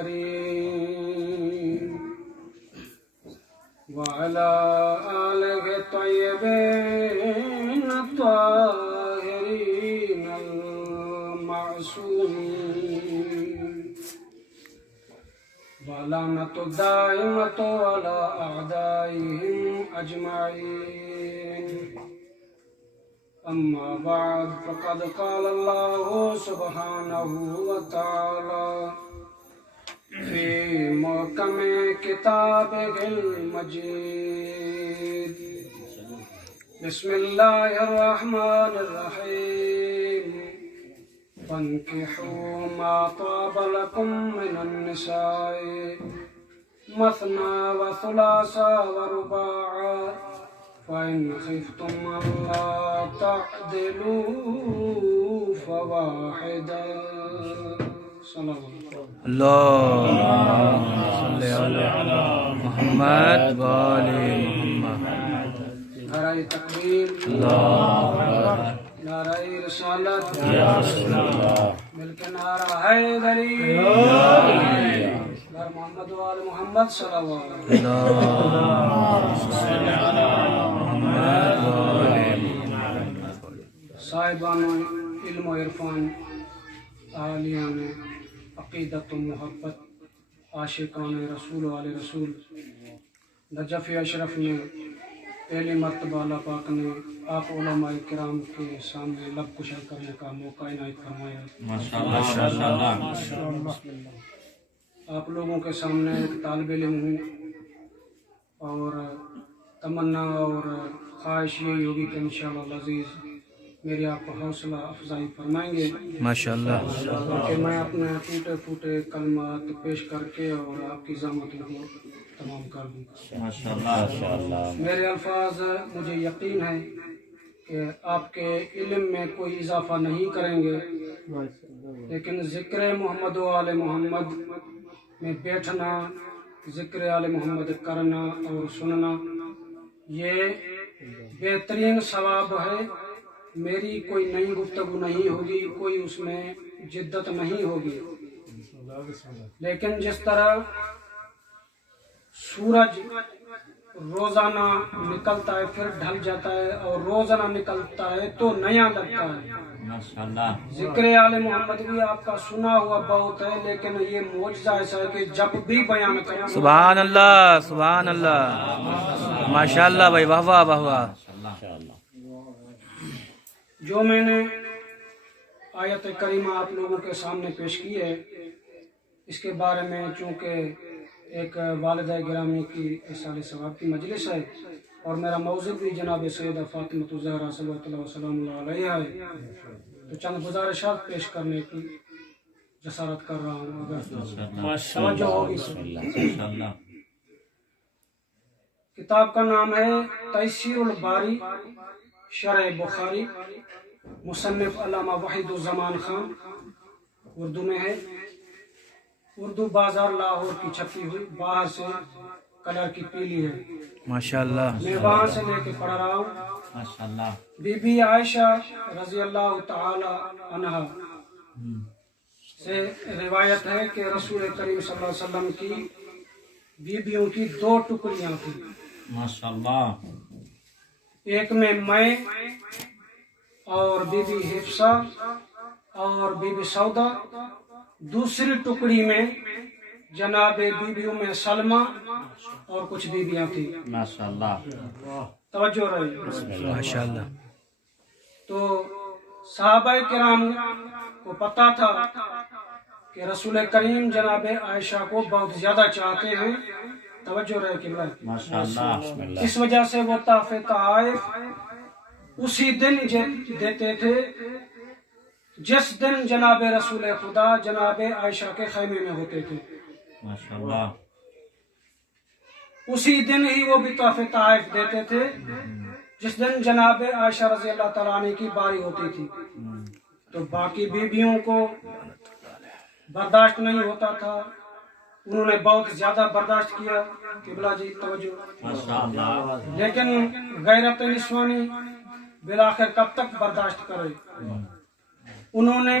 الكريم وعلى آله الطيبين الطاهرين المعصومين ولعنة الدائمة على أعدائهم أجمعين. أما بعد فقد قال الله سبحانه وتعالى في محكم كتابه المجيد: بسم الله الرحمن الرحيم. فانكحوا ما طاب لكم من النساء مثنى وثلاث ورباع فإن خفتم ألا تعدلوا فواحدا. صلى اللهم صل على محمد وآل محمد. نعرہ تکبیر، نعرہ رسالت، مل کے نعرہ حیدری، محمد وآل محمد صلی اللہ علیہ وسلم. صاحبان علم و عرفان، عالیان عقیدت و محبت، عاشقان رسول و آل رسول، نجف اشرف نے پہلی مرتبہ اللہ پاک نے آپ علماء کرام کے سامنے لب کشل کرنے کا موقع عنایت فرمایا. آپ لوگوں کے سامنے ایک طالب علم ہوں اور تمنا اور خواہش یہی ہوگی کہ انشاءاللہ العزیز میری آپ کو حوصلہ افزائی فرمائیں گے ماشاءاللہ، کہ میں اپنے ٹوٹے پھوٹے کلمات پیش کر کے اور آپ کی زحمت کو تمام کر دوں گا. میرے الفاظ مجھے یقین ہے کہ آپ کے علم میں کوئی اضافہ نہیں کریں گے، لیکن ذکر محمد و آل محمد میں بیٹھنا، ذکر آل محمد کرنا اور سننا یہ بہترین ثواب ہے. میری کوئی نئی گفتگو نہیں ہوگی، کوئی اس میں جدت نہیں ہوگی، لیکن جس طرح سورج روزانہ نکلتا ہے پھر ڈھل جاتا ہے اور روزانہ نکلتا ہے تو نیا لگتا ہے، ذکر آل محمد بھی آپ کا سنا ہوا بہت ہے، لیکن یہ معجزہ ایسا ہے کہ جب بھی بیان کریں. سبحان اللہ، سبحان اللہ، ماشاءاللہ بھائی، واہ واہ واہ واہ. جو میں نے آیت کریمہ آپ لوگوں کے سامنے پیش کی ہے، اس کے بارے میں چونکہ ایک والدہ گرامی کی احسان ثواب کی مجلس ہے اور میرا موضوع بھی جناب سیدہ فاطمہ الزہرا صلوات اللہ وسلم علیہا ہے، تو چند گزارشات پیش کرنے کی جسارت کر رہا ہوں. اگر توجہ ہوگی. کتاب کا نام ہے تیسیر الباری شرح بخاری، مصنف علامہ وحید الزمان خان، اردو میں ہے، اردو بازار لاہور کی چھپی ہوئی، باہر سے کلر کی پیلی ہے. ماشاءاللہ، میں وہاں سے لے کے پڑھ رہا ہوں. بی بی عائشہ رضی اللہ تعالی عنہا سے روایت ہے کہ رسول کریم صلی اللہ علیہ وسلم کی بیویوں کی دو ٹکڑیاں تھیں. ایک میں اور بی بی حفصہ اور بی بی سودا، دوسری ٹکڑی میں جناب بیویوں میں سلمہ اور کچھ بیویاں تھیں. توجہ رہی. ماشاءاللہ. تو صحابہ کرام کو پتا تھا کہ رسول کریم جناب عائشہ کو بہت زیادہ چاہتے ہیں. توجہ رہے کہ اس وجہ سے وہ تحفہ تحائف اسی دن دیتے تھے جس دن جناب رسول خدا جناب عائشہ کے خیمے میں ہوتے تھے. اسی دن ہی وہ بھی تحفہ تحائف دیتے تھے جس دن جناب عائشہ رضی اللہ تعالیٰ عنہ کی باری ہوتی تھی. تو باقی بیویوں کو برداشت نہیں ہوتا تھا، انہوں نے بہت زیادہ برداشت کیا. قبلہ جی توجہ. لیکن غیرت نسوانی بالآخر کب تک برداشت کرے؟ انہوں نے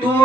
2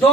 2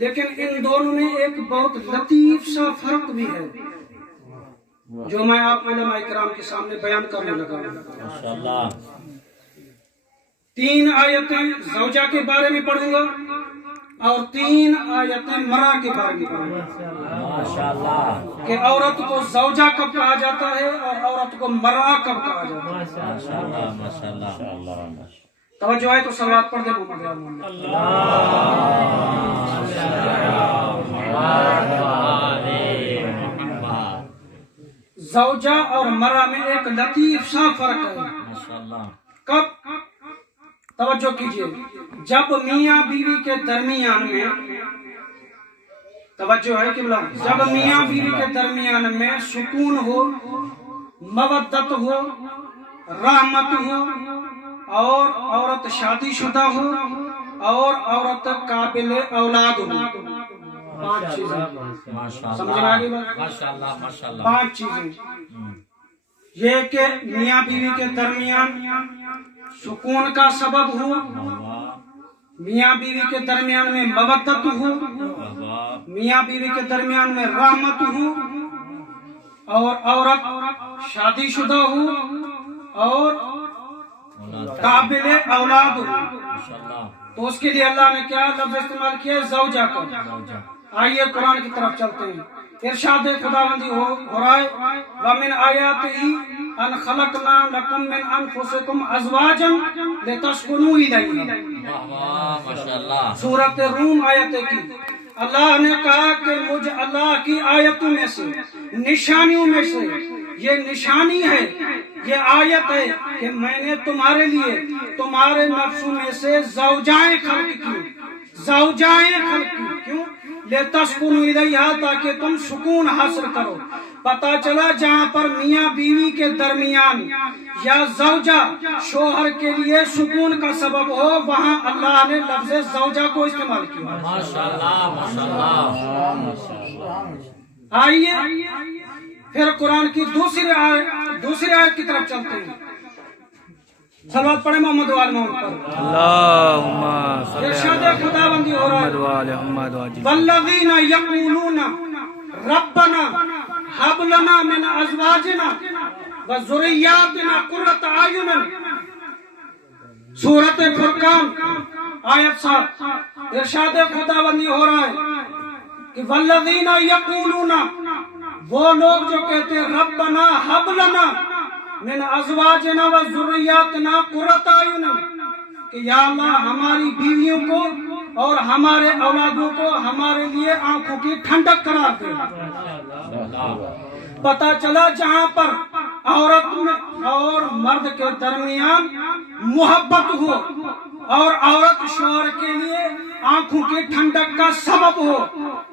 لیکن ان دونوں میں ایک بہت لطیف سا فرق بھی ہے جو میں آپ علماء کرام کے سامنے بیان کرنے لگا ہوں۔ ماشاءاللہ 3 آیتیں زوجہ کے بارے میں پڑھوں گا اور 3 آیتیں مرا کے بارے میں پڑھوں گا ماشاءاللہ کہ عورت کو زوجہ کب کہا جاتا ہے اور عورت کو مرا کب کہا جاتا ہے۔ ماشاءاللہ ماشاءاللہ توجہ ہے تو صلوات پڑھ دیں محمد محمد۔ زوجہ اور مرا میں ایک لطیف سا فرق ہے۔ ماشاءاللہ کب؟ توجہ کیجئے، جب میاں بیوی کے درمیان میں، توجہ ہے کہ بلا، جب میاں بیوی کے درمیان میں سکون ہو، مودت ہو، رحمت ہو، اور عورت شادی شدہ ہو، اور عورت قابل اولاد ہو، 5 چیزیں سمجھنا آگے بات؟ ماشاءاللہ ماشاءاللہ 5 چیزیں یہ کہ میاں بیوی کے درمیان سکون کا سبب ہو، میاں بیوی کے درمیان میں مودت ہو، میاں بیوی کے درمیان میں رحمت ہو، اور عورت شادی شدہ ہو اور قابل اولاد ہو۔ تو اس کے لیے اللہ نے کیا لفظ استعمال کیا ہے؟ زوجہ کا۔ آئیے قرآن کی طرف چلتے ہیں۔ ارشاد خداوندی ہو رہا ہے وَمِنْ آيَاتِهِ أَنْ خَلَقْنَا لَكُم مِّنْ أَنفُسِكُمْ أَزْوَاجًا لِتَسْكُنُوا إِلَيْهَا۔ ماشاءاللہ سورۃ روم آیت کی اللہ نے کہا کہ مجھ اللہ کی آیتوں میں سے، نشانیوں میں سے یہ نشانی ہے، یہ آیت ہے کہ میں نے تمہارے لیے تمہارے نفسوں میں سے زوجائیں خلق کی، زوجائیں خلق کی۔ کیوں؟ لِتَسْكُنُوا إِلَيْهَا، تاکہ تم سکون حاصل کرو۔ پتا چلا جہاں پر میاں بیوی کے درمیان یا زوجہ شوہر کے لیے سکون کا سبب ہو، وہاں اللہ نے لفظ زوجہ کو استعمال کیا۔ ماشاءاللہ ماشاءاللہ آئیے پھر قرآن کی دوسری آیت کی طرف چلتے ہیں۔ صلوات پڑھیں محمد وآل محمد پر۔ اللہم صلی ارشاد خداوندی ہو رہا محمد ہے وآل محمد والذین یقولون ربنا هب لنا من ازواجنا وذریاتنا قرۃ اعین، سورۃ فرقان آیت 7۔ ارشاد خداوندی ہو رہا ہے کہ والذین یقولون، وہ لوگ جو کہتے ہیں ربنا هب لنا من ازواجنا وذریاتنا قرۃ اعین، کہ یا اللہ ہماری بیویوں کو اور ہمارے اولادوں کو ہمارے لیے آنکھوں کی ٹھنڈک قرار دے۔ پتا چلا جہاں پر عورت میں اور مرد کے درمیان محبت ہو اور عورت شوہر کے لیے آنکھوں کی ٹھنڈک کا سبب ہو،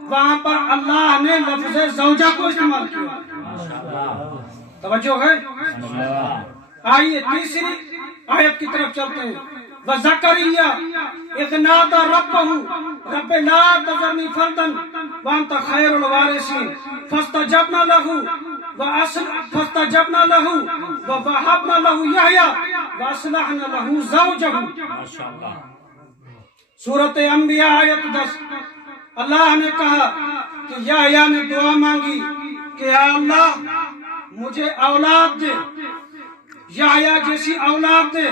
وہاں پر اللہ نے لفظ زوجہ کو استعمال کیا۔ توجہ ہے؟ آئیے تیسری آیت کی طرف چلتے ہیں۔ وَزَكَرِيَّا إِذْ نَادَى رَبَّهُ رَبِّ لَا تَذَرْنِي فَرْدًا وَأَنْتَ خَيْرُ الْوَارِثِينَ فَاسْتَجَبْنَا لَهُ وَوَهَبْنَا لَهُ يَحْيَىٰ وَأَصْلَحْنَا لَهُ زَوْجَهُ۔ سورۃ انبیاء آیت 10۔ اللہ نے کہا کہ یحییٰ نے دعا مانگی کہ یا اللہ مجھے اولاد دے، یحییٰ جیسی اولاد دے۔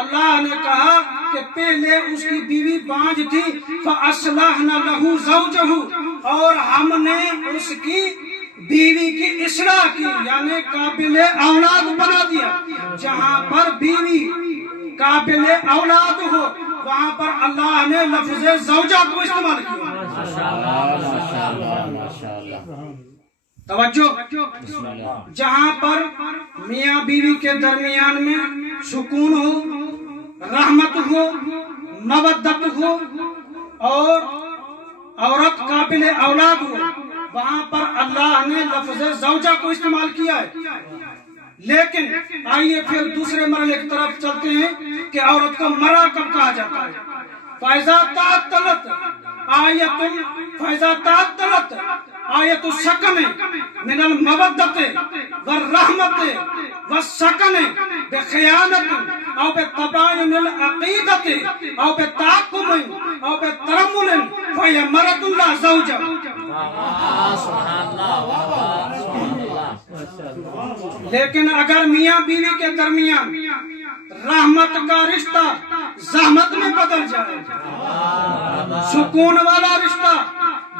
اللہ نے کہا کہ پہلے اس کی بیوی بانجھ تھی، فَأَصْلَحْنَا لَهُ زَوْجَهُ، اور ہم نے اس کی بیوی کی اصلاح کی، یعنی قابل اولاد بنا دیا۔ جہاں پر بیوی قابل اولاد ہو وہاں پر اللہ نے لفظ زوجہ کو استعمال کیا۔ توجہ، جہاں پر میاں بیوی کے درمیان میں سکون ہو، رحمت ہو، مودت ہو، اور عورت قابل اولاد ہو، وہاں پر اللہ نے لفظ زوجہ کو استعمال کیا ہے۔ لیکن آئیے پھر دوسرے مرحلے کی طرف چلتے ہیں کہ عورت کو مرا کب کہا جاتا ہے۔ فَإِذَا تَعَطَّلَتْ آیت السکن من المودت والرحمت والسکن بخیانت أو بالتباين العقيدة أو بالتعقب أو بالترمل فهي مرة لا زوجة. لیکن اگر میاں بیوی کے درمیان رحمت کا رشتہ زحمت میں بدل جائے، سکون والا رشتہ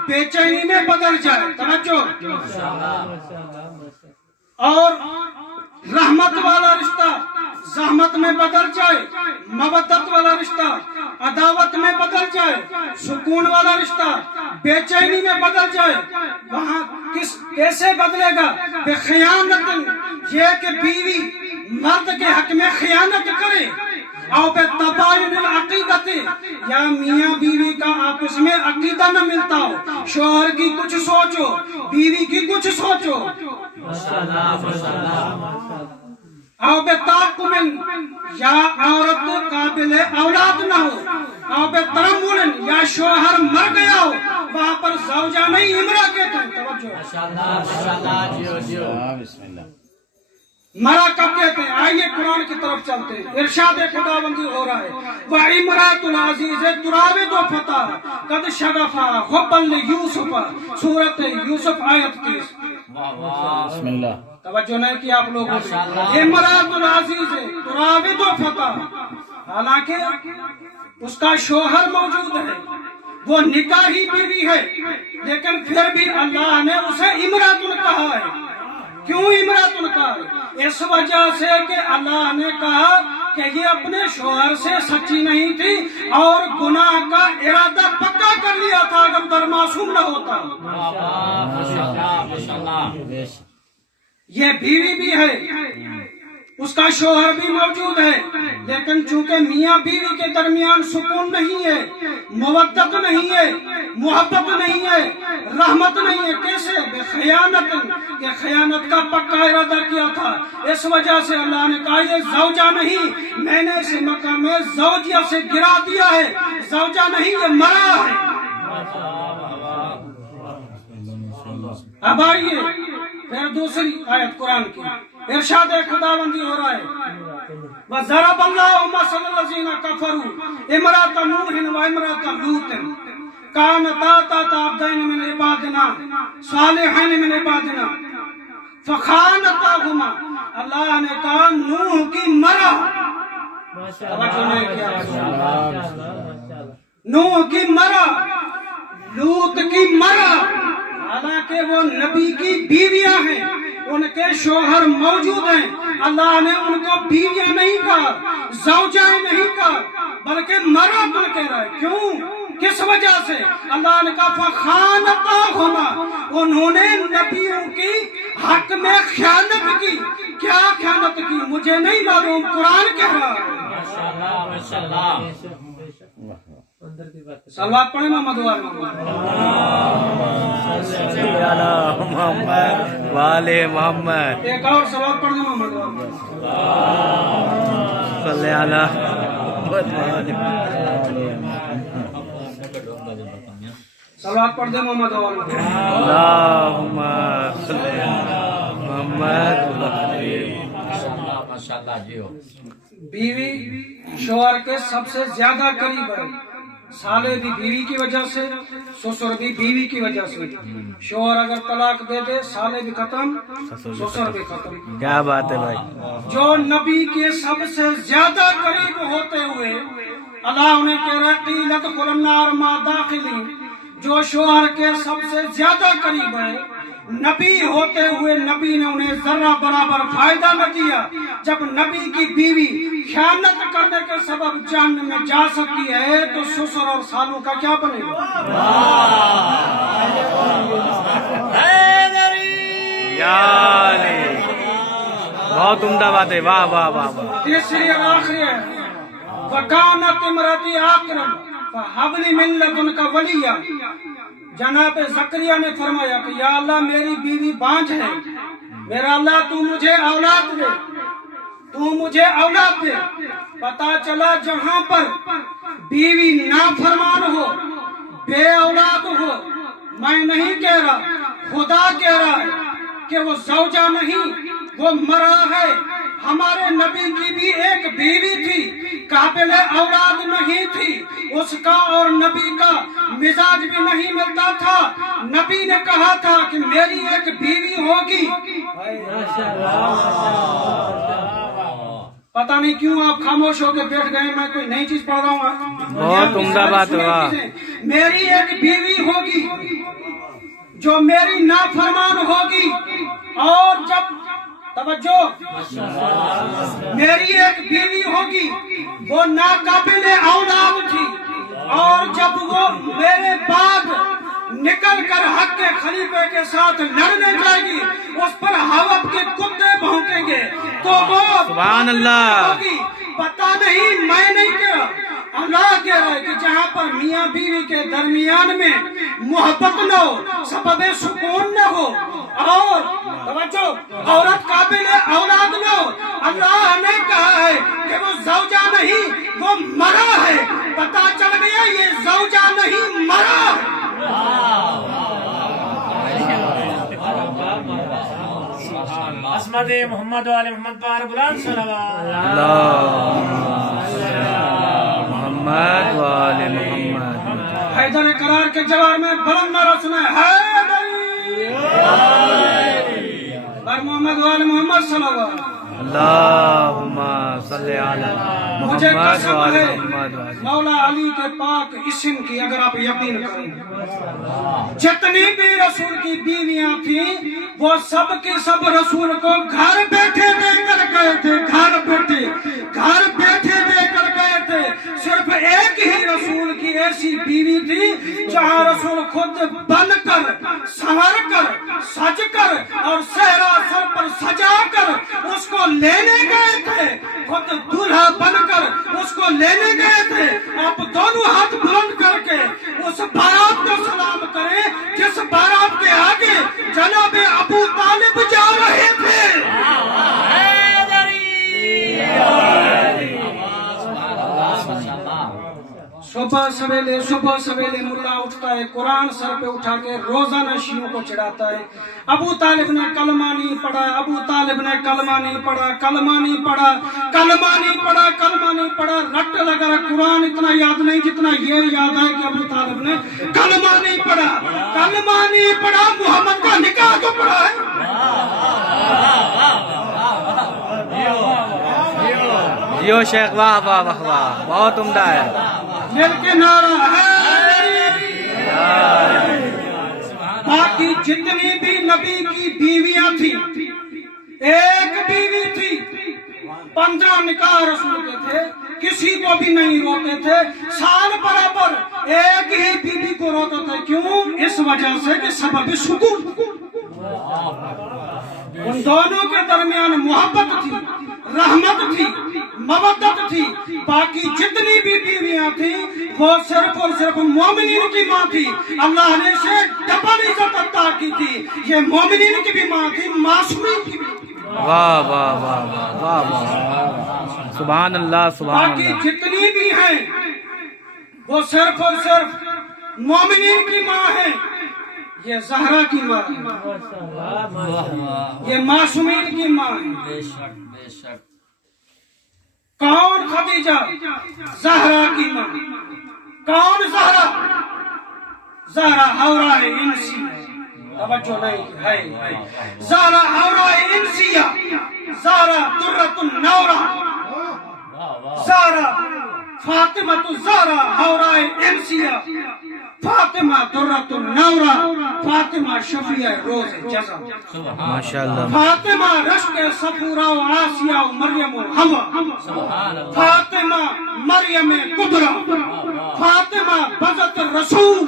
بے چینی میں بدل جائے، توجہ، اور رحمت والا رشتہ زحمت میں بدل جائے، مودت والا رشتہ عداوت میں بدل جائے، سکون والا رشتہ بے چینی میں بدل جائے، وہاں کیسے بدلے گا؟ بے خیانت، یہ کہ بیوی مرد کے حق میں خیانت کرے، او بے تباین العقیدت، یا میاں بیوی کا آپس میں عقیدہ نہ ملتا ہو، شوہر کی کچھ سوچو، بیوی کی کچھ سوچو، او بے تعقل، یا عورت قابل اولاد نہ ہو، او بے ترمل، یا شوہر مر گیا ہو، وہاں پر زوجہ نہیں امرا کہتے ہیں، توجہ، مرا کب کہتے ہیں؟ آئیے قرآن کی طرف چلتے ہیں، ارشاد خداوندی ہو رہا ہے، وَإِمْرَأَةُ الْعَزِيزِ تُرَاوِدُ فَتَاهَا قَدْ شَغَفَهَا حُبًّا لِيُوسُفَ، سورۃ یوسف آیت 30۔ بسم اللہ، توجہ نہیں کی آپ لوگوں نے، امرأۃ العزیز تراود فتاہ، حالانکہ اس کا شوہر موجود ہے، وہ نکاحی بیوی ہے، لیکن پھر بھی اللہ نے اسے امرأۃ کہا ہے۔ کیوں امرأۃ کہا ہے؟ اس وجہ سے کہ اللہ نے کہا کہ یہ اپنے شوہر سے سچی نہیں تھی اور گناہ کا ارادہ پکا کر لیا تھا اگر در معصوم نہ ہوتا۔ یہ بیوی بھی ہے، اس کا شوہر بھی موجود ہے، لیکن چونکہ میاں بیوی کے درمیان سکون نہیں ہے، مودت نہیں ہے، محبت نہیں ہے، رحمت نہیں ہے، کیسے؟ بے خیانت، کہ خیانت کا پکا ارادہ کیا تھا، اس وجہ سے اللہ نے کہا یہ زوجہ نہیں، میں نے اسے مقام زوجیہ سے گرا دیا ہے، زوجہ نہیں، یہ مرا ہے۔ اب آئیے پھر دوسری آیت قرآن کی، ارشاد خداوندی ہو رہا ہے، وَضَرَبَ اللَّهُ مَثَلَ الَّذِينَ كَفَرُوا امْرَأَتَ نُوحٍ وَامْرَأَتَ لُوطٍ كَانَتَا تَحْتَ عَبْدَيْنِ مِنْ عِبَادِنَا صَالِحَيْنِ مِنْ عِبَادِنَا فَخَانَتَاهُمَا، اللہ نے کہا نوح کی مرا، نوح کی مرا، لوط کی مرا، حالانکہ وہ نبی کی بیویاں ہیں، ان کے شوہر موجود ہیں، اللہ نے ان کو بیویاں نہیں کہا، زوجائیں نہیں کہا، بلکہ مرد کہہ رہا ہے۔ کیوں؟ کس وجہ سے؟ اللہ نے کہا فَخَانَتَاهُمَا، انہوں نے نبیوں کی حق میں خیانت کی۔ کیا خیانت کی؟ مجھے نہیں معلوم، قرآن کہہ رہا ہے۔ صلوات پڑھیں محمد والے محمد، ایک اور صلوات پڑھ دیں محمد صلی اللہ صلوات پڑھ دیں محمد اللہم صلی علی محمد۔ بیوی شوہر کے سب سے زیادہ قریب ہے، سالے بھی بیوی کی وجہ سے، سسر بھی بیوی کی وجہ سے۔ شوہر اگر طلاق دے دے سالے بھی ختم، سسر بھی ختم۔ کیا بات ہے بھائی، جو نبی کے سب سے زیادہ قریب ہوتے ہوئے اللہ انہیں کہہ رہا ہے قیل ادخلوا النار مع داخلین، جو شوہر کے سب سے زیادہ قریب ہے، نبی ہوتے ہوئے نبی نے انہیں ذرہ برابر فائدہ نہ دیا۔ جب نبی کی بیوی خیانت کرنے کے سبب جہنم میں جا سکتی ہے تو سسر اور سالوں کا کیا بنے گا؟ بہت عمدہ بات ہے، واہ واہ واہ واہ۔ تیسری اور آخری ہے وَكَانَتْ امْرَأَتِي عَاقِرًا فَهَبْ لِي مِن لَّدُنْكَ وَلِيًّا، جناب زکریا نے فرمایا کہ یا اللہ میری بیوی بانجھ ہے، میرا اللہ تو مجھے اولاد دے، تو مجھے اولاد دے۔ پتا چلا جہاں پر بیوی نافرمان ہو، بے اولاد ہو، میں نہیں کہہ رہا، خدا کہہ رہا ہے کہ وہ زوجہ نہیں، وہ مرا ہے، ہمارے نبی کی بھی ایک بیوی تھی، قابل اولاد نہیں تھی، اس کا اور نبی کا مزاج بھی نہیں ملتا تھا۔ نبی نے کہا تھا کہ میری ایک بیوی ہوگی۔ پتہ نہیں کیوں آپ خاموش ہو کے بیٹھ گئے، میں کوئی نئی چیز پڑھ رہا ہوں۔ بہت عمدہ بات ہوا۔ میری ایک بیوی ہوگی جو میری نافرمان ہوگی، اور جب توجہ، میری ایک بیوی ہوگی وہ ناقابل اولاد تھی، اور جب وہ میرے بعد نکل کر حق کے خلیفے کے ساتھ لڑنے جائے گی، اس پر حوض کے کتے بھونکیں گے، تو وہ سبحان اللہ ہوگی۔ پتہ نہیں، میں نہیں کہہ رہا، اللہ کہہ رہا ہے کہ جہاں پر میاں بیوی کے درمیان میں محبت نہ ہو، سبب سکون نہ ہو، اور توجہ عورت قابل اولاد نہ ہو، اللہ نے کہا ہے کہ وہ زوجہ نہیں، وہ مرا ہے۔ پتہ چل گیا یہ زوجہ نہیں، مرا ہے۔ عصمت محمد و آل محمد پر بلند صلوات۔ محمد و آل محمد۔ حیدر قرار کے جواب میں بلند نعرہ سنا ہے، حیدری بر محمد و آل محمد صلوات۔ اللہم صلی علی مجھے محمد و قسم آل ہے محمد۔ مولا علی کے پاک اسم کی اگر آپ یقین کریں، جتنی بھی رسول کی بیویاں تھیں وہ سب کی سب رسول کو گھر بیٹھے دے کر گئے تھے، گھر بیٹھے دے کر گئے تھے۔ صرف ایک ہی رسول کی ایسی بیوی تھی جہاں رسول خود بن کر، سنور کر، سج کر اور صحرا سر پر سجا کر اس کو لینے گئے تھے، خود دولہا بن کر اس کو لینے گئے تھے۔ آپ دونوں ہاتھ بلند کر کے اس بارات کو سلام کریں جس بارات کے آگے جناب ابو طالب جا رہے تھے۔ صبح سویلے ملا اٹھتا ہے، قرآن سر پہ اٹھا کے روزانہ شیعوں کو چڑھاتا ہے۔ ابو طالب نے کلمہ نہیں پڑھا، ابو طالب نے کلمہ نہیں پڑھا، کلمہ نہیں پڑھا، کلمہ نہیں پڑھا، کلمہ نہیں پڑھا، رٹ لگا رہا۔ قرآن اتنا یاد نہیں جتنا یہ یاد ہے کہ ابو طالب نے کلمہ نہیں پڑھا، کلمہ نہیں پڑھا، محمد کا نکاح تو پڑھا ہے۔ جیو شیخ، واہ واہ واہ واہ، بہت عمدہ ہے۔ مل کے نعرہ ہے۔ باقی جتنی بھی نبی کی بیویاں تھیں، ایک بیوی تھی، 15 نکاح رسول کے تھے، کسی کو بھی نہیں روتے تھے، سال برابر ایک ہی بیوی کو روتے تھے۔ کیوں؟ اس وجہ سے کہ سبب سکون، ان دونوں کے درمیان محبت تھی، رحمت تھی، مودت تھی۔ باقی جتنی بھی بیویاں تھیں وہ صرف اور صرف مومنین کی ماں تھی۔ اللہ نے اسے ڈبل عزت عطا کی تھی، یہ مومنین کی بھی ماں تھی، معصومین کی بھی۔ واہ واہ واہ واہ واہ، سبحان اللہ سبحان باقی اللہ۔ جتنی بھی ہیں وہ صرف اور صرف مومنین کی ماں ہے۔ یہ زہرا کی ماں ہے، یہ معصومین کی ماں ہے۔ بے شک بے شک۔ کون؟ خدیجہ، زہرا کی ماں۔ کون زہرا؟ زہرا حورہ انسی، توجہ نہیں ہے، زہرا حورہ انسیہ، زہرا درۃ النورہ، زہرا فاطمہ الزہرا حورہ انسیہ، فاطمہ درۃ النورہ، فاطمہ شفیع روز جزا، ماشاءاللہ۔ فاطمہ رشک صفورہ و آسیہ و مریم و حوا، فاطمہ مریم قدرہ، فاطمہ بذت الرسول،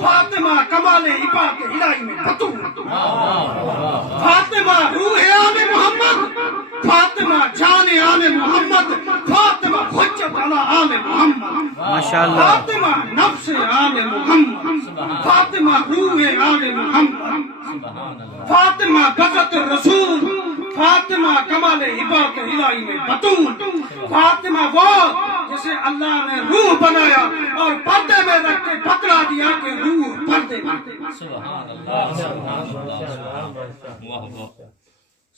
فاطمہ کمال عباد الہی میں بطول، فاطمہ روح آل محمد، فاطمہ جان آل محمد، فاطمہ حجت علی آل محمد، ماشاءاللہ۔ فاطمہ نفس آل محمد، فاطمہ روح آل محمد، فاطمہ بذت الرسول، فاطمہ کمال عباد الہی میں بطول، فاطمہ وہ جسے اللہ نے روح بنایا اور پردے میں رکھ کے بتلا دیا کہ روح پردے میں۔ سبحان اللہ سبحان اللہ، واہ واہ۔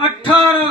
18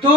2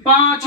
5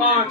5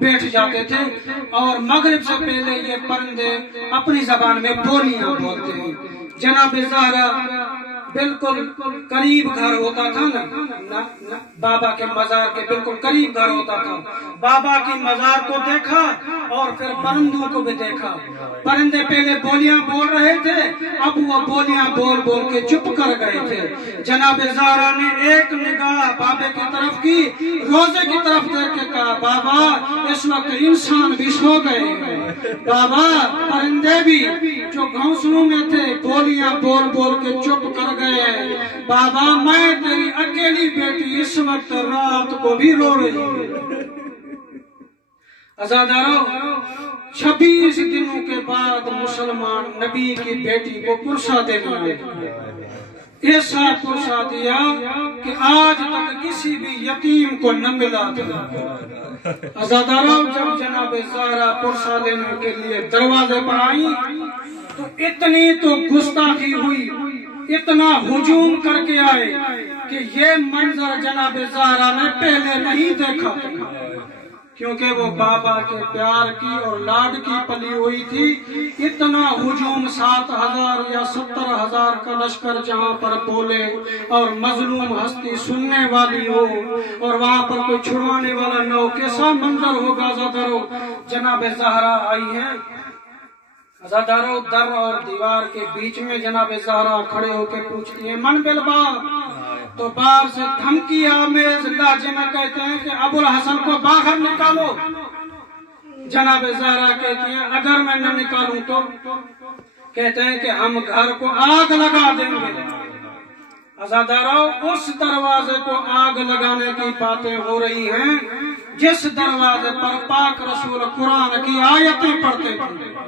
بیٹھ جاتے تھے اور مغرب سے پہلے یہ پرندے اپنی زبان میں بولیاں بولتے ہیں. جناب زہرا بالکل قریب گھر ہوتا تھا نا بابا کے مزار کے بالکل قریب گھر ہوتا تھا. بابا کی مزار کو دیکھا اور پھر پرندوں کو بھی دیکھا. پرندے پہلے بولیاں بول رہے تھے, اب وہ بولیاں بول بول کے چپ کر گئے تھے. جناب زہرا نے ایک نگاہ بابے کی طرف کی, روزے کی طرف دیکھ کے کہا بابا اس وقت انسان بھی سو گئے ہیں, بابا پرندے بھی جو گھونسلوں میں تھے بولیاں بول بول کے چپ کر گئے. بابا میں تیری اکیلی بیٹی اس وقت رات کو بھی رو رہی ہوں. عزادارو 26 دنوں کے بعد مسلمان نبی کی بیٹی کو پرسا دینے آئے. ایسا پرسا دیا کہ آج تک کسی بھی یتیم کو نہ ملا تھا. عزادارو جب جناب زہرا پرسا دینے کے لیے دروازے پر آئی تو اتنی تو گستاخی ہوئی, اتنا ہجوم کر کے آئے کہ یہ منظر جناب زہرا نے پہلے نہیں دیکھا, کیونکہ وہ بابا کے پیار کی اور لاڈ کی پلی ہوئی تھی. اتنا ہجوم 7,000 یا 70,000 کا لشکر جہاں پر بولے اور مظلوم ہستی سننے والی ہو اور وہاں پر کوئی چھڑوانے والا نہ ہو, کیسا منظر ہوگا. عزادارو جناب زہرا آئی ہے. عزادارو در اور دیوار کے بیچ میں جناب زہرا کھڑے ہو کے پوچھتی ہیں من بالباب, تو باہر سے دھمکی آمیز لہجے میں کہتے ہیں کہ ابو الحسن کو باہر نکالو. جناب زہرا کہتی ہیں اگر میں نہ نکالوں تو کہتے ہیں کہ ہم گھر کو آگ لگا دیں گے. عزادارو اس دروازے کو آگ لگانے کی باتیں ہو رہی ہیں جس دروازے پر پاک رسول قرآن کی آیتیں پڑھتے تھے.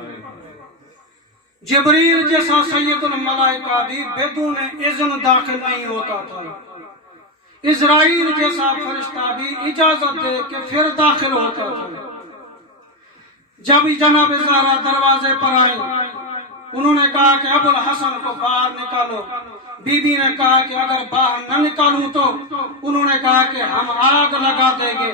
جبریل جیسا سید الملائکہ بھی بدون اذن داخل نہیں ہوتا تھا. اسرائیل جیسا فرشتہ بھی اجازت دے کے پھر داخل ہوتا تھا. جب جناب زہرا دروازے پر آئی انہوں نے کہا کہ ابو الحسن کو باہر نکالو. بی بی نے کہا کہ اگر باہر نہ نکالوں تو انہوں نے کہا کہ ہم آگ لگا دیں گے.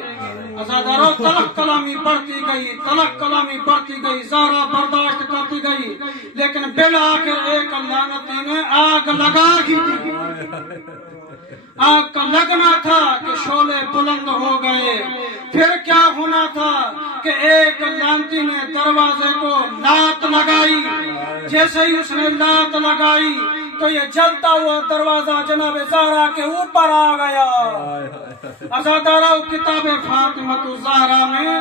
عزادارو تلق کلامی بڑھتی گئی, تلق کلامی بڑھتی گئی. زہرا برداشت کرتی گئی لیکن بالآخر ایک لعنتی نے آگ لگا ہی دی. آگ کا لگنا تھا کہ شعلے بلند ہو گئے. پھر کیا ہونا تھا کہ ایک لعنتی نے دروازے کو لات لگائی. جیسے ہی اس نے لات لگائی تو یہ جلتا ہوا دروازہ جناب زہرا کے اوپر آ گیا. عزادارو کتاب فاطمۃ الزہرا میں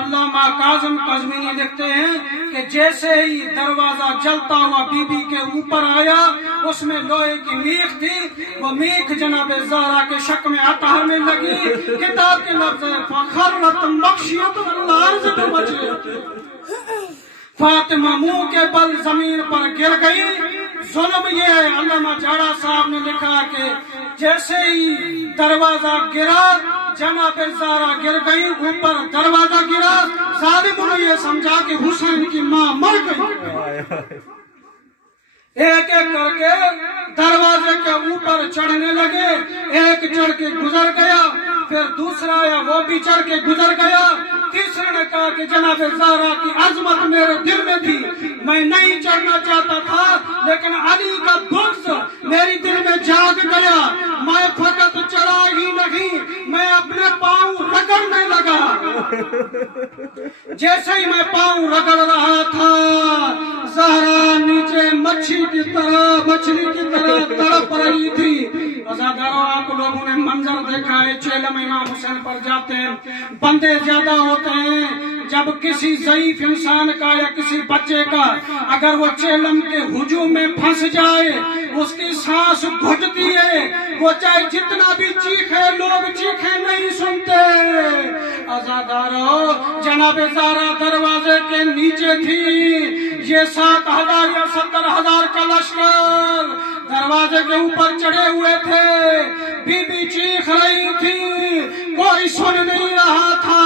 علامہ کاظم قزوینی لکھتے ہیں کہ جیسے ہی دروازہ جلتا ہوا بی بی کے اوپر آیا اس میں لوہے کی میخ تھی. وہ میخ جناب زہرا کے شک میں اطہر میں لگی. کتاب کے لفظ فخرت مغشیۃ الارض بوجہہ, فاطمہ منہ کے بل زمین پر گر گئی. ظلم یہ ہے, علامہ جاڑا صاحب نے لکھا کہ جیسے ہی دروازہ گرا جناب زہرا گر گئی, اوپر دروازہ گرا. ظالموں نے یہ سمجھا کہ حسین کی ماں مر گئی. ایک ایک کر کے دروازے کے اوپر چڑھنے لگے. ایک چڑھ کے گزر گیا, پھر دوسرا آیا وہ بھی چڑھ کے گزر گیا. تیسرے نے کہا کہ جناب زہرا کی عظمت میرے دل میں تھی, میں نہیں چڑھنا چاہتا تھا لیکن علی کا بغض میری دل میں جاگ گیا. میں فقط چڑھا ہی نہیں, میں اپنے پاؤں رگڑنے لگا. جیسے ہی میں پاؤں رگڑ رہا تھا زہرا نیچے مچھلی کی طرح تڑپ رہی تھی. عزادارو آپ لوگوں نے منظر دیکھا ہے, چیلم امام حسین پر جاتے ہیں, بندے زیادہ ہوتے ہیں. جب کسی ضعیف انسان کا یا کسی بچے کا اگر وہ چیلم کے ہجوم میں پھنس جائے اس کی سانس گھٹتی ہے, وہ چاہے جتنا بھی چیخے لوگ چیخے نہیں سنتے. عزادارو جناب زہرا دروازے کے نیچے تھی. یہ 7,000 یا 70,000 کا لشکر دروازے کے اوپر چڑھے ہوئے تھے. بی بی چیخ رہی تھی, کوئی سن نہیں رہا تھا.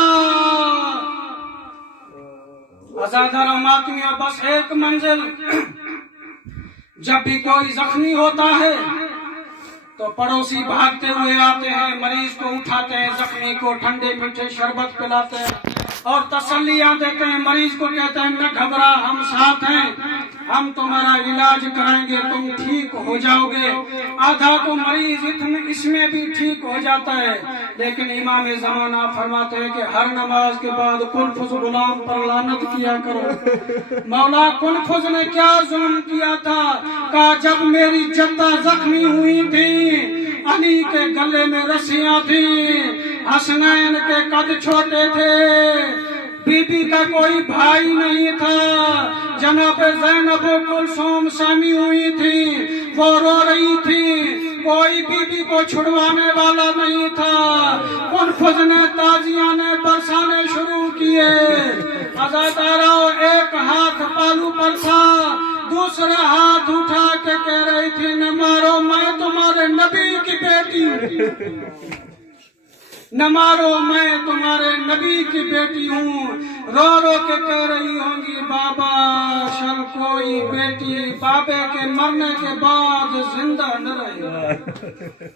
عزادارو ماتمیوں بس ایک منزل, جب بھی کوئی زخمی ہوتا ہے تو پڑوسی بھاگتے ہوئے آتے ہیں, مریض کو اٹھاتے ہیں, زخمی کو ٹھنڈے میٹھے شربت پلاتے ہیں اور تسلیاں دیتے ہیں، مریض کو کہتے ہیں نہ گھبرا، ہم ساتھ ہیں، ہم تمہارا علاج کرائیں گے، تم ٹھیک ہو جاؤ گے۔ آدھا تو مریض اس میں بھی ٹھیک ہو جاتا ہے، لیکن امام زمانہ فرماتے ہیں کہ ہر نماز کے بعد کنفذ غلام پر لعنت کیا کرو۔ مولا کنفذ نے کیا ظلم کیا تھا؟ کہا جب میری جدہ زخمی ہوئی تھی، علی کے گلے میں رسیاں تھیں، حسنین کے قد چھوٹے تھے، بی بی کا کوئی بھائی نہیں تھا، جناب زینب و کلثوم سامی ہوئی تھی، وہ رو رہی تھی، کوئی بی بی کو چھڑوانے والا نہیں تھا۔ کنفذ نے تازیانے برسانے شروع کیے، عزادارہ ایک ہاتھ پالو پر تھا، دوسرا ہاتھ اٹھا کے کہہ رہی تھی نہ مارو، میں تمہارے نبی کی بیٹی ہوں، نہ مارو، میں تمہارے نبی کی بیٹی ہوں۔ رو رو کے کہہ رہی ہوں گی بابا شر کوئی بیٹی بابے کے مرنے کے بعد زندہ نہ رہے۔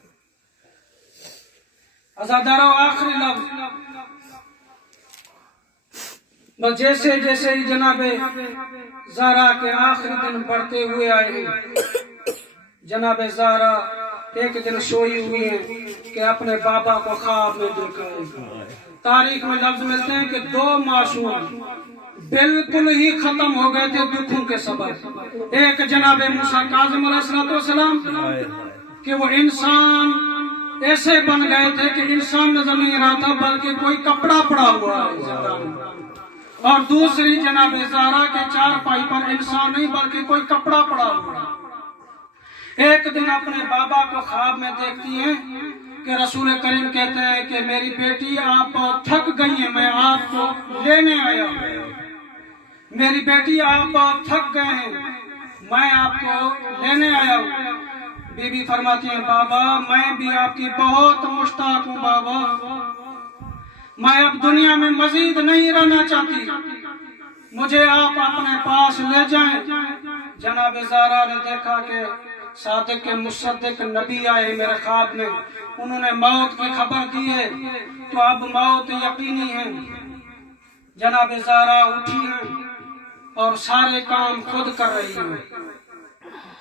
عزادارو آخری لفظ، جیسے جیسے ہی جناب زہرا کے آخری دن بڑھتے ہوئے آئے، جناب زہرا ایک دن سوئی ہوئی ہے کہ اپنے بابا کو خواب میں دیکھا ہے۔ تاریخ میں لفظ ملتے ہیں کہ دو معصوم بالکل ہی ختم ہو گئے تھے دکھوں کے سبب۔ ایک جناب موسیٰ کاظم علیہ السلام کہ وہ انسان ایسے بن گئے تھے کہ انسان نظر نہیں رہا تھا بلکہ کوئی کپڑا پڑا ہوا ہے زندان میں، اور دوسری جناب زہرا کے چارپائی پر انسان نہیں بلکہ کوئی کپڑا پڑا ہوا ہے۔ ایک دن اپنے بابا کو خواب میں دیکھتی ہیں کہ رسول کریم کہتے ہیں کہ میری بیٹی آپ تھک گئی ہیں، میں آپ کو لینے آیا ہوں، میری بیٹی آپ تھک گئے ہیں، میں آپ کو لینے آیا ہوں۔ بی بی فرماتی ہیں بابا میں بھی آپ کی بہت مشتاق ہوں بابا، میں اب دنیا میں مزید نہیں رہنا چاہتی، مجھے آپ اپنے پاس لے جائیں۔ جناب زہرا نے دیکھا کہ صادق کے مصدق نبی آئے میرے خواب میں، انہوں نے موت کی خبر دی ہے، تو اب موت یقینی ہے۔ جناب زہرا اٹھی ہیں اور سارے کام خود کر رہی ہیں،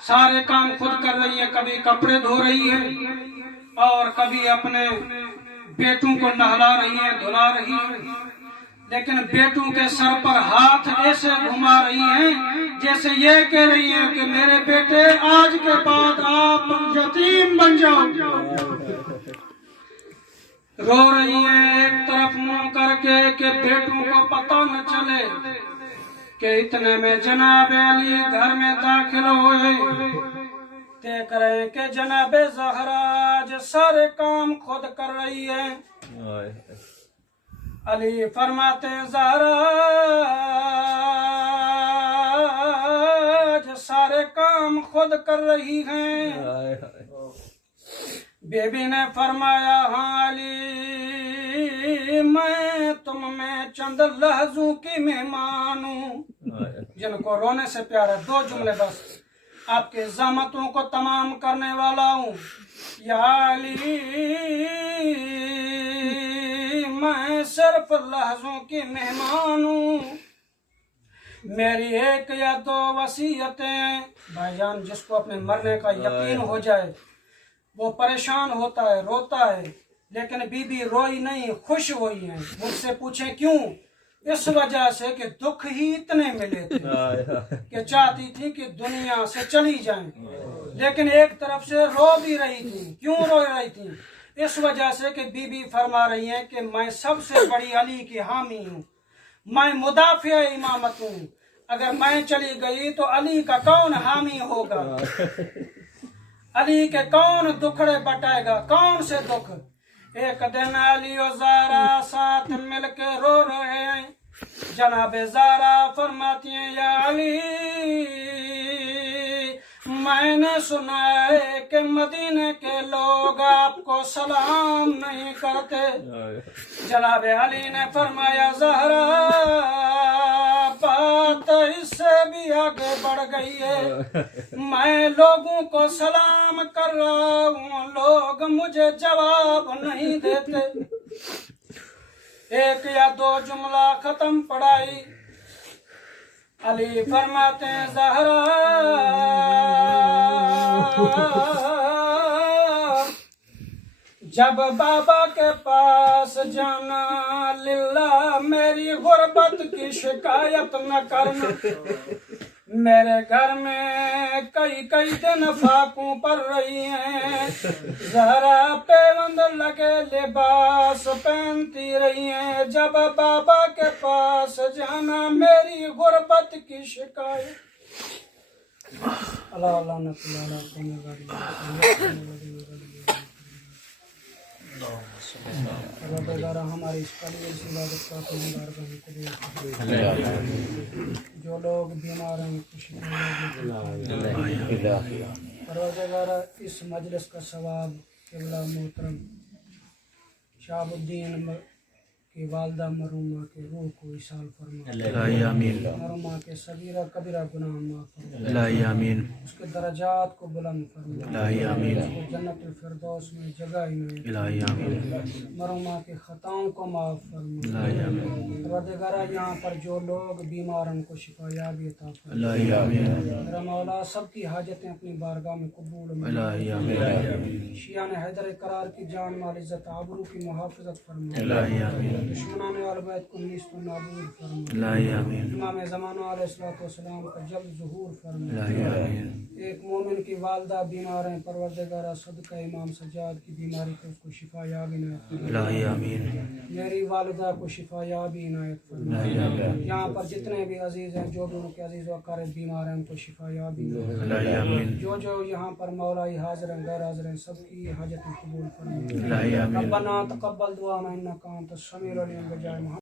سارے کام خود کر رہی ہے، کبھی کپڑے دھو رہی ہے اور کبھی اپنے بیٹوں کو نہلا رہی ہے، دھلا رہی ہے، لیکن بیٹوں کے سر پر ہاتھ ایسے گھما رہی ہیں جیسے یہ کہہ رہی ہیں کہ میرے بیٹے آج کے بعد آپ یتیم بن جاؤ۔ رو رہی ہیں ایک طرف منہ کر کے کہ بیٹوں کو پتہ نہ چلے، کہ اتنے میں جناب علی گھر میں داخل ہوئے، دیکھ رہے کہ جناب زہرا آج سارے کام خود کر رہی ہے۔ علی فرماتے ہیں زہرا آج سارے کام خود کر رہی ہیں۔ بی بی نے فرمایا ہاں علی میں تم میں چند لحظوں کی مہمان ہوں، جن کو رونے سے پیار ہے، دو جملے بس، آپ کے زحمتوں کو تمام کرنے والا ہوں۔ یا علی میں صرف لحظوں کی مہمان ہوں، میری ایک یا دو وصیتیں۔ بھائی جان جس کو اپنے مرنے کا یقین ہو جائے وہ پریشان ہوتا ہے، روتا ہے، لیکن بی بی روئی نہیں، خوش ہوئی ہیں۔ مجھ سے پوچھیں کیوں؟ اس وجہ سے کہ دکھ ہی اتنے ملے تھے کہ چاہتی تھی کہ دنیا سے چلی جائیں، لیکن ایک طرف سے رو بھی رہی تھی۔ کیوں رو رہی تھی؟ اس وجہ سے کہ بی بی فرما رہی ہیں کہ میں سب سے بڑی علی کی حامی ہوں، میں مدافع امامت ہوں، اگر میں چلی گئی تو علی کا کون حامی ہوگا؟ علی کے کون دکھڑے بٹائے گا؟ کون سے دکھ؟ ایک دن علی و زہرا ساتھ مل کے رو رہے ہیں، جناب زہرا فرماتی ہیں یا علی میں نے سنا ہے کہ مدینے کے لوگ آپ کو سلام نہیں کرتے۔ جناب علی نے فرمایا زہرا بات اس سے بھی آگے بڑھ گئی ہے، میں لوگوں کو سلام کر رہا ہوں، لوگ مجھے جواب نہیں دیتے۔ ایک یا دو جملہ ختم پڑھائی علی فرماتے ہیں زہرا جب بابا کے پاس جانا للہ میری غربت کی شکایت نہ کرنا میرے گھر میں کئی دن فاقوں پڑ رہی ہیں زہرا پیوند لگے لباس پہنتی رہی ہیں جب بابا کے پاس جانا میری غربت کی شکایت اللہ ہماری اس عبادت کا جو لوگ بیمار ہیں پروردگار اس مجلس کا ثواب قبلہ محترم شہاب الدین کی والدہ مرحومہ کے روح کو ایصال فرما مرحومہ کے صغیرہ کبیرہ گناہ معاف فرما اس کے درجات کو بلند فرما اس کو جنت الفردوس میں جگہ مرحومہ کے خطاؤں کو معاف فرما پروردگارہ یہاں پر جو لوگ بیمار ہیں ان کو شفا یابی عطا فرما میرا مولا سب کی حاجتیں اپنی بارگاہ میں قبول شیعان حیدر قرار کی جان مال عزت آبرو کی محافظت فرما دشمنان اہل بیت کو نیست و نابود فرما امام زمانہ علیہ السلام کا جلد ظہور فرما ایک مومن کی والدہ بیمار ہیں پروردگارہ صدقہ امام سجاد کی بیماری کو اس کو شفا یابی عنایت فرما میری والدہ کو شفا یابی عنایت فرما یہاں پر جتنے بھی عزیز ہیں جو بھی ان کے عزیز و اقارب بیمار ہیں ان کو شفا یابی جو یہاں پر مولائی حاضر ہیں غیر حاضر ہیں سب کی حاجت قبول فرما ربنا تقبل دعانا انک انت السمیع العلیم بجائے محمد